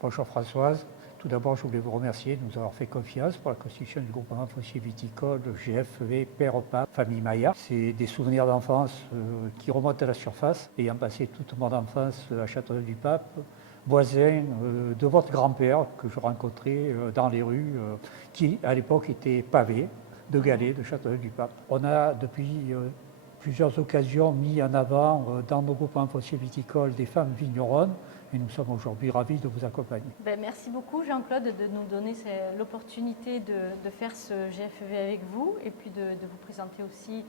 Bonjour Françoise. Tout d'abord, je voulais vous remercier de nous avoir fait confiance pour la constitution du groupement foncier viticole GFV Père Pape Famille Maillard. C'est des souvenirs d'enfance qui remontent à la surface, ayant passé toute mon enfance à Châteauneuf-du-Pape, voisin de votre grand-père que je rencontrais dans les rues qui, à l'époque, étaient pavées de galets de Châteauneuf-du-Pape. On a depuis plusieurs occasions mis en avant dans nos groupements fonciers viticoles des femmes vigneronnes et nous sommes aujourd'hui ravis de vous accompagner. Merci beaucoup Jean-Claude de nous donner l'opportunité de faire ce GFV avec vous et puis de vous présenter aussi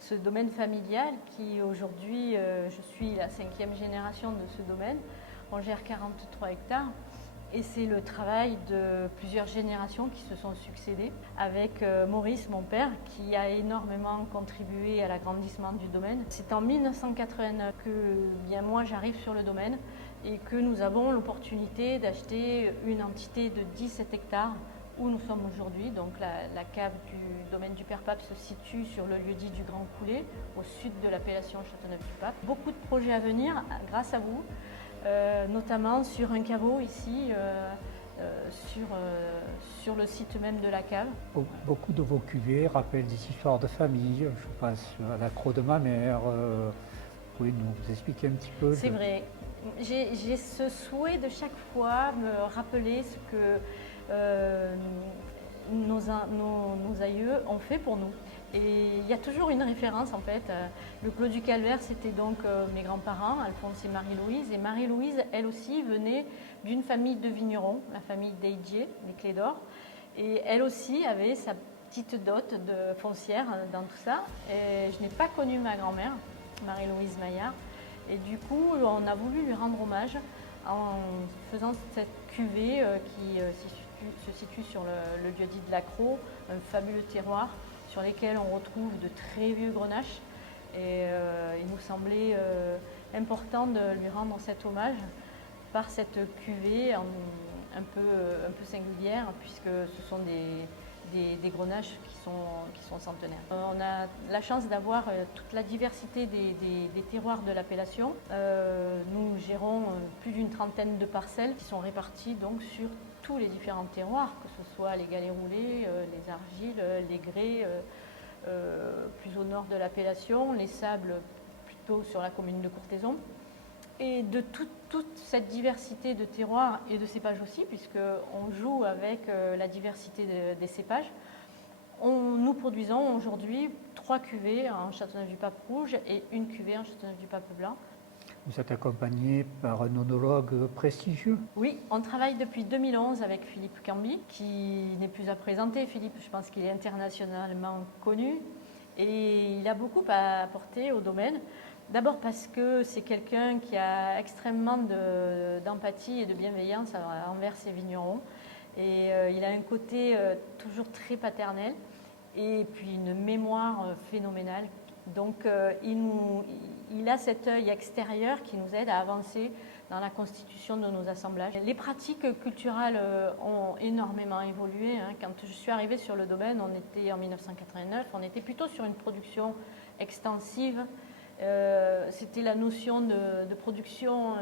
ce domaine familial qui aujourd'hui, je suis la 5e génération de ce domaine. On gère 43 hectares. Et c'est le travail de plusieurs générations qui se sont succédées avec Maurice, mon père, qui a énormément contribué à l'agrandissement du domaine. C'est en 1989 que moi j'arrive sur le domaine et que nous avons l'opportunité d'acheter une entité de 17 hectares où nous sommes aujourd'hui. Donc la cave du domaine du Père Pape se situe sur le lieu-dit du Grand Coulet, au sud de l'appellation Châteauneuf-du-Pape. Beaucoup de projets à venir grâce à vous. Notamment sur un caveau ici, sur le site même de la cave. Beaucoup de vos cuvées rappellent des histoires de famille. Je pense à la croix de ma mère. Vous pouvez nous expliquer un petit peu? C'est vrai. J'ai ce souhait de chaque fois me rappeler ce que nos aïeux ont fait pour nous. Et il y a toujours une référence en fait. Le Clos du Calvaire, c'était donc mes grands-parents, Alphonse et Marie-Louise. Et Marie-Louise, elle aussi, venait d'une famille de vignerons, la famille Deydier, les Clés d'Or. Et elle aussi avait sa petite dot de foncière dans tout ça. Et je n'ai pas connu ma grand-mère, Marie-Louise Maillard. Et du coup, on a voulu lui rendre hommage en faisant cette cuvée qui se situe sur le lieu-dit de l'Accro, un fabuleux terroir sur lesquels on retrouve de très vieux grenaches. Et il nous semblait important de lui rendre cet hommage par cette cuvée un peu singulière, puisque ce sont des grenaches qui sont centenaires. On a la chance d'avoir toute la diversité des terroirs de l'appellation. Nous gérons plus d'une trentaine de parcelles qui sont réparties donc sur tous les différents terroirs, que ce soit les galets roulés, les argiles, les grès, plus au nord de l'appellation, les sables plutôt sur la commune de Courthézon. Et de toute cette diversité de terroirs et de cépages aussi, puisqu'on joue avec la diversité des cépages, nous produisons aujourd'hui 3 cuvées en Châteauneuf-du-Pape rouge et une cuvée en Châteauneuf-du-Pape blanc. Vous êtes accompagné par un onologue prestigieux? Oui, on travaille depuis 2011 avec Philippe Camby, qui n'est plus à présenter. Philippe, je pense qu'il est internationalement connu et il a beaucoup à apporter au domaine. D'abord parce que c'est quelqu'un qui a extrêmement d'empathie et de bienveillance envers ses vignerons. Et il a un côté toujours très paternel et puis une mémoire phénoménale. Donc il a cet œil extérieur qui nous aide à avancer dans la constitution de nos assemblages. Les pratiques culturelles ont énormément évolué. Quand je suis arrivée sur le domaine, on était en 1989, on était plutôt sur une production extensive. C'était la notion de production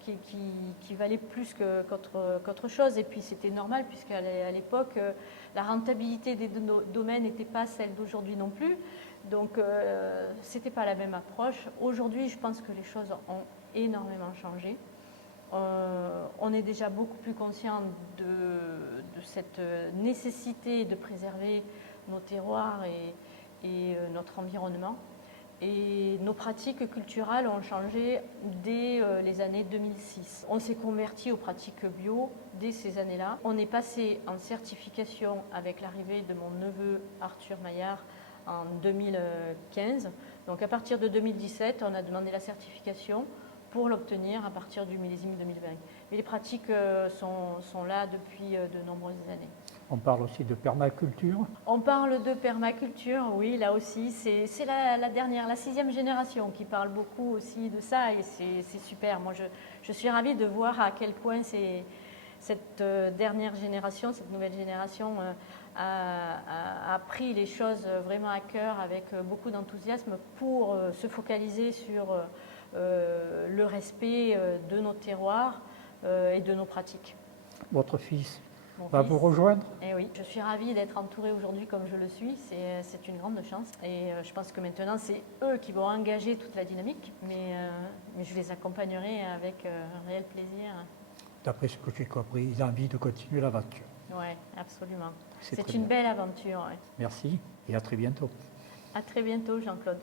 qui valait plus qu'autre chose. Et puis c'était normal, puisqu'à l'époque, la rentabilité des domaines n'était pas celle d'aujourd'hui non plus. Donc c'était pas la même approche. Aujourd'hui, je pense que les choses ont énormément changé. On est déjà beaucoup plus conscient de cette nécessité de préserver nos terroirs et notre environnement. Et nos pratiques culturelles ont changé dès les années 2006. On s'est converti aux pratiques bio dès ces années-là. On est passé en certification avec l'arrivée de mon neveu Arthur Maillard en 2015. Donc à partir de 2017, on a demandé la certification pour l'obtenir à partir du millésime 2020. Mais les pratiques sont là depuis de nombreuses années. On parle aussi de permaculture. On parle de permaculture, oui, là aussi. C'est la dernière, la 6e génération qui parle beaucoup aussi de ça et c'est super. Moi, je suis ravie de voir à quel point cette dernière génération, cette nouvelle génération a pris les choses vraiment à cœur avec beaucoup d'enthousiasme pour se focaliser sur le respect de nos terroirs et de nos pratiques. Votre fils Mon va fils. vous rejoindre? Eh oui, je suis ravie d'être entourée aujourd'hui comme je le suis, c'est une grande chance. Et je pense que maintenant, c'est eux qui vont engager toute la dynamique, mais je les accompagnerai avec un réel plaisir. D'après ce que j'ai compris, ils ont envie de continuer l'aventure. Oui, absolument. C'est C'est très une bien. belle aventure. Ouais. Merci et à très bientôt. À très bientôt, Jean-Claude.